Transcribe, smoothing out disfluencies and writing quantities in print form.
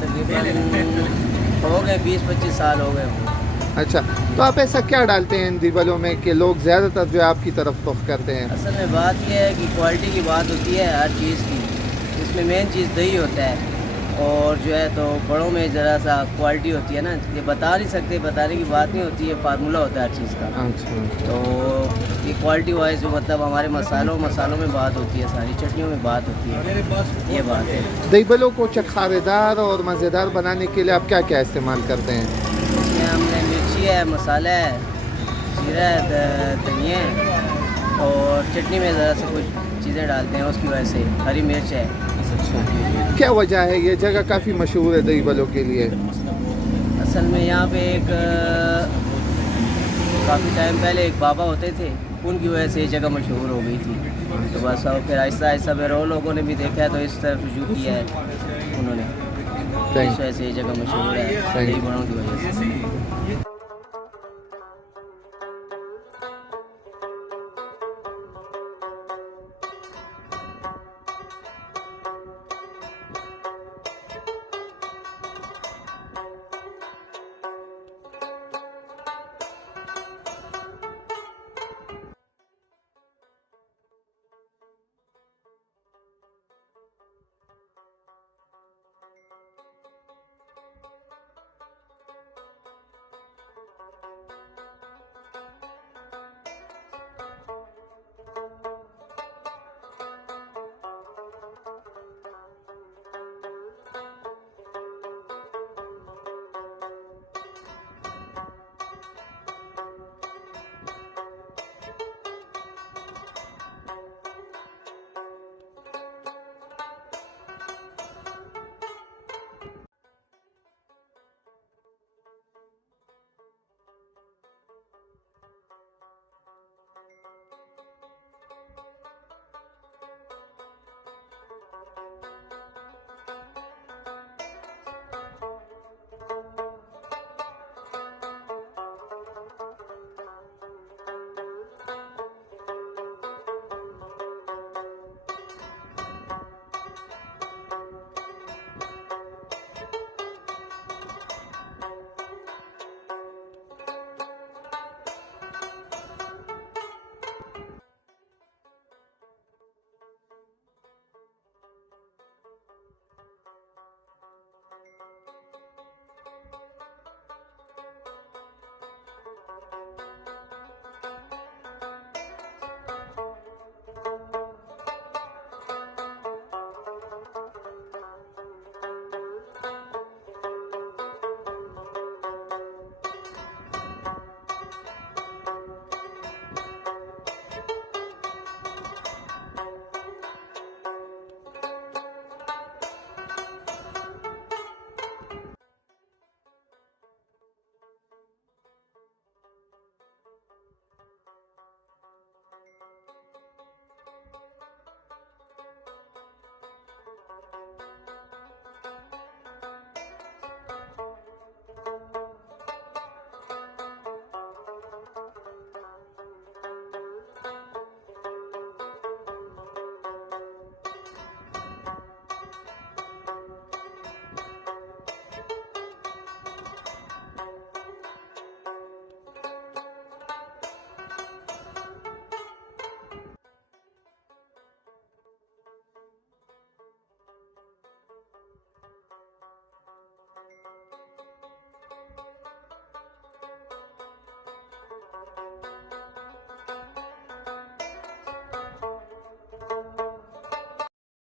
तकरीबन हो गए 20-25 साल हो गए होंगे। अच्छा, तो आप ऐसा क्या डालते हैं इन दिबलों में कि लोग ज़्यादातर जो है आपकी तरफ रुख करते हैं? असल में बात यह है कि क्वालिटी की बात होती है हर चीज़ की। इसमें मेन चीज़ दही होता है और जो है तो बड़ों में ज़रा सा क्वालिटी होती है ना, ये बता नहीं सकते, बताने की बात नहीं होती है, फार्मूला होता है हर चीज़ का। अच्छा, तो ये क्वालिटी वाइज जो मतलब हमारे मसालों में बात होती है, सारी चटनियों में बात होती है, ये बात है। दिबलों को चटखारेदार और मज़ेदार बनाने के लिए आप क्या क्या इस्तेमाल करते हैं? इसमें हमने मिर्ची है, मसाला है, जीरा है, धनिया है और चटनी में ज़रा सा कुछ चीज़ें डालते हैं उसकी वजह से, हरी मिर्च है। क्या वजह है, ये जगह काफ़ी मशहूर है दिबलों के लिए? असल में यहाँ पे एक काफ़ी टाइम पहले एक बाबा होते थे, उनकी वजह से ये जगह मशहूर हो गई थी। तो बस और फिर आहिस्ता आहिस्ता फिर और लोगों ने भी देखा है तो इस तरफ रुजू किया है उन्होंने, इस थैंक वजह से ये जगह मशहूर है Thank you. दही बड़ों की वजह से।